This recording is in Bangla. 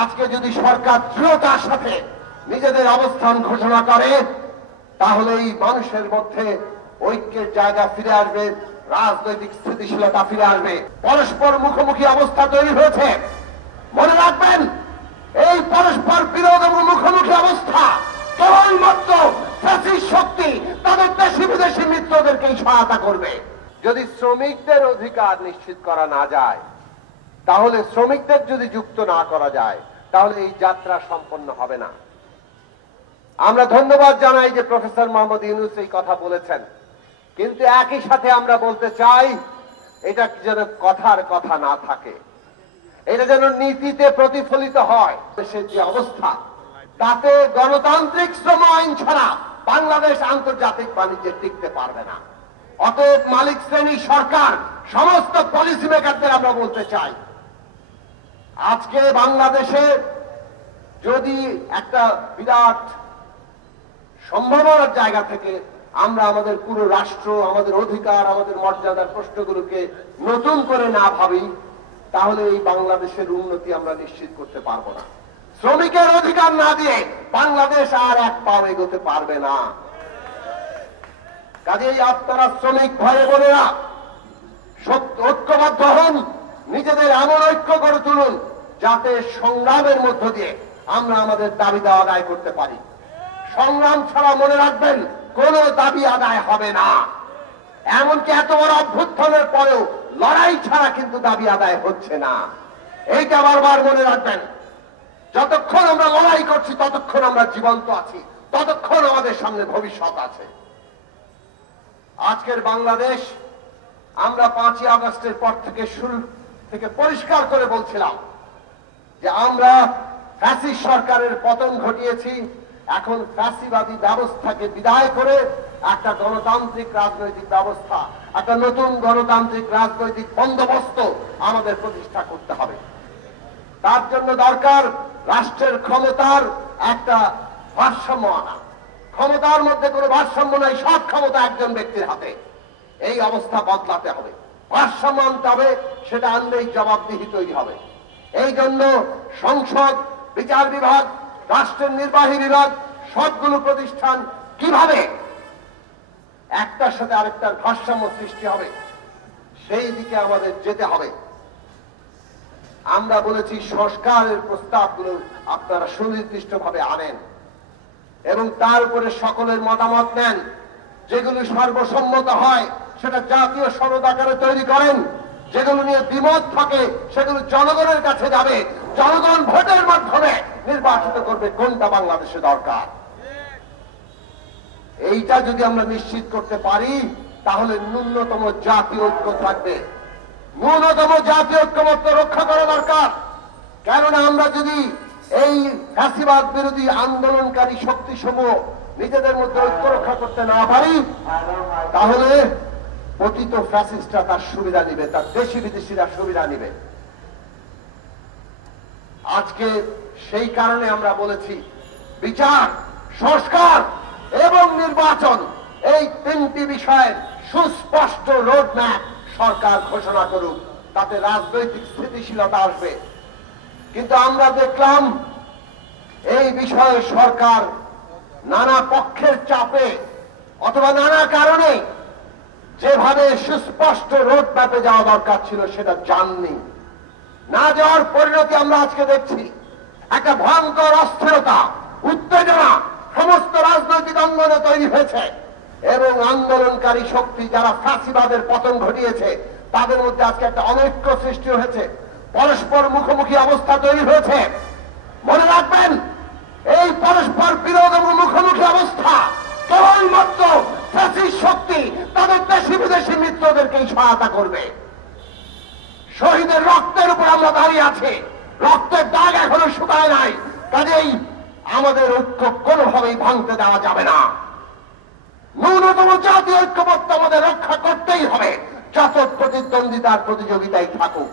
আজকে যদি সরকার দৃঢ়তার সাথে নিজেদের অবস্থান ঘোষণা করে তাহলে এই মানুষের মধ্যে ঐক্যের জায়গা ফিরে আসবে, রাজনৈতিক স্থিতিশীলতা ফিরে আসবে। পরস্পর মুখোমুখি অবস্থা তৈরি হয়েছে, মনে রাখবেন এই পরস্পর বিরোধ এবং মুখোমুখি অবস্থা কেবলমাত্র ফ্যাসিস্ট শক্তি তাদের দেশি বিদেশি মিত্রদেরকেই সহায়তা করবে। যদি শ্রমিকদের অধিকার নিশ্চিত করা না যায়, তাহলে শ্রমিকদের যদি যুক্ত না করা যায়, তাহলে এই যাত্রা সম্পন্ন হবে না। আমরা ধন্যবাদ জানাই যে প্রফেসর মোহাম্মদ ইউনূস এই কথা বলেছেন, কিন্তু একই সাথে আমরা বলতে চাই এটা যেন কথার কথা না থাকে, এটা যেন নীতিতে প্রতিফলিত হয়। দেশের যে অবস্থা তাতে গণতান্ত্রিক শ্রম আইন ছাড়া বাংলাদেশ আন্তর্জাতিক বাণিজ্যে টিকতে পারবে না। অতএব মালিক শ্রেণী সরকার সমস্ত পলিসি মেকারদের আমরা বলতে চাই, আজকে বাংলাদেশে যদি একটা বিরাট সম্ভাবনার জায়গা থেকে আমরা আমাদের পুরো রাষ্ট্র, আমাদের অধিকার, আমাদের মর্যাদার প্রশ্নগুলোকে নতুন করে না ভাবি, তাহলে এই বাংলাদেশের উন্নতি আমরা নিশ্চিত করতে পারবো না। শ্রমিকের অধিকার না দিয়ে বাংলাদেশ আর এক পাও এগোতে পারবে না। কাজেই আপনারা শ্রমিক ভাই বোনেরা ঐক্যবদ্ধ হন, নিজেদের এমন ঐক্য করে তুলুন যাতে সংগ্রামের মধ্য দিয়ে আমরা আমাদের দাবি দেওয়া আদায় করতে পারি। সংগ্রাম ছাড়া মনে রাখবেন কোন দাবি আদায় হবে না। এমনকি এত বড় অভ্যুত্থানের পরেও লড়াই ছাড়া কিন্তু দাবি আদায় হচ্ছে না, এইটা বারবার মনে রাখবেন। যতক্ষণ আমরা লড়াই করছি ততক্ষণ আমরা জীবন্ত আছি, ততক্ষণ আমাদের সামনে ভবিষ্যৎ আছে। আজকের বাংলাদেশ আমরা 5ই আগস্টের পর থেকে শুরু থেকে পরিষ্কার করে বলছিলাম যে আমরা ফ্যাসিস্ট সরকারের পতন ঘটিয়েছি, এখন ফ্যাসিবাদী ব্যবস্থাকে বিদায় করে একটা গণতান্ত্রিক রাজনৈতিক ব্যবস্থা, একটা নতুন গণতান্ত্রিক রাজনৈতিক বন্দোবস্ত আমাদের প্রতিষ্ঠা করতে হবে। তার জন্য দরকার রাষ্ট্রের ক্ষমতার একটা ভারসাম্য আনা। ক্ষমতার মধ্যে কোনো ভারসাম্য নাই, সব ক্ষমতা একজন ব্যক্তির হাতে। এই অবস্থা বদলাতে হবে, ভারসাম্য আনতে হবে, সেটা আনলেই জবাবদিহি তৈরি হবে। এই জন্য সংসদ, বিচার বিভাগ, রাষ্ট্রের নির্বাহী বিভাগ, সবগুলো প্রতিষ্ঠান কিভাবে একটার সাথে আরেকটার ভারসাম্য সৃষ্টি হবে সেই দিকে আমাদের যেতে হবে। আমরা বলেছি সংস্কারের প্রস্তাবগুলো আপনারা সুনির্দিষ্টভাবে আনেন এবং তার উপরে সকলের মতামত নেন, যেগুলো সর্বসম্মত হয় সেটা জাতীয় সনদ আকারে তৈরি করেন, যেগুলো নিয়ে দ্বিমত থাকে সেগুলো জনগণের কাছে যাবে, জনগণ ভোটের মাধ্যমে নির্বাচিত করবে কোনটা বাংলাদেশে দরকার। এইটা যদি আমরা নিশ্চিত করতে পারি তাহলে ন্যূনতম জাতীয় ঐক্য থাকবে। ন্যূনতম জাতীয় ঐক্যমত্য রক্ষা করা দরকার, কেননা আমরা যদি এই ফ্যাসিবাদ বিরোধী আন্দোলনকারী শক্তিসমূহ নিজেদের মধ্যে ঐক্য রক্ষা করতে না পারি তাহলে পতিত ফ্যাসিস্টরা তার সুবিধা নিবে, তার দেশি বিদেশিরা সুবিধা নিবে। আজকে সেই কারণে আমরা বলেছি বিচার, সংস্কার এবং নির্বাচন, এই তিনটি বিষয়ের সুস্পষ্ট রোডম্যাপ সরকার ঘোষণা করুক, তাতে রাজনৈতিক স্থিতিশীলতা আসবে। কিন্তু আমরা দেখলাম এই বিষয়ে সরকার নানা পক্ষের চাপে অথবা নানা কারণে যেভাবে সুস্পষ্ট রোডম্যাপে যাওয়া দরকার ছিল সেটা যাননি। না যাওয়ার পরিণতি আমরা আজকে দেখছি, একটা ভয়ঙ্কর অস্থিরতা, উত্তেজনা সমস্ত রাজনৈতিক অঙ্গনে তৈরি হয়েছে এবং আন্দোলনকারী শক্তি যারা ফ্যাসিবাদের পতন ঘটিয়েছে তাদের মধ্যে আজকে একটা অনৈক্য সৃষ্টি হয়েছে, পরস্পর মুখোমুখি অবস্থা তৈরি হয়েছে। মনে রাখবেন এই পরস্পর বিরোধ এবং মুখোমুখি অবস্থা কেবলমাত্র ফ্যাসিস্ট শক্তি তাদের দেশি বিদেশি মিত্রদেরকেই সহায়তা করবে। শহীদের রক্তের উপর আমরা দাঁড়িয়ে আছি, রক্তের দাগ এখনো শুকায় নাই, কাজেই আমাদের ঐক্য কোনোভাবেই ভাঙতে দেওয়া যাবে না। ন্যূনতম জাতীয় ঐক্যবদ্ধ আমাদের রক্ষা করতেই হবে, যত প্রতিদ্বন্দ্বিতার প্রতিযোগিতায় থাকুক।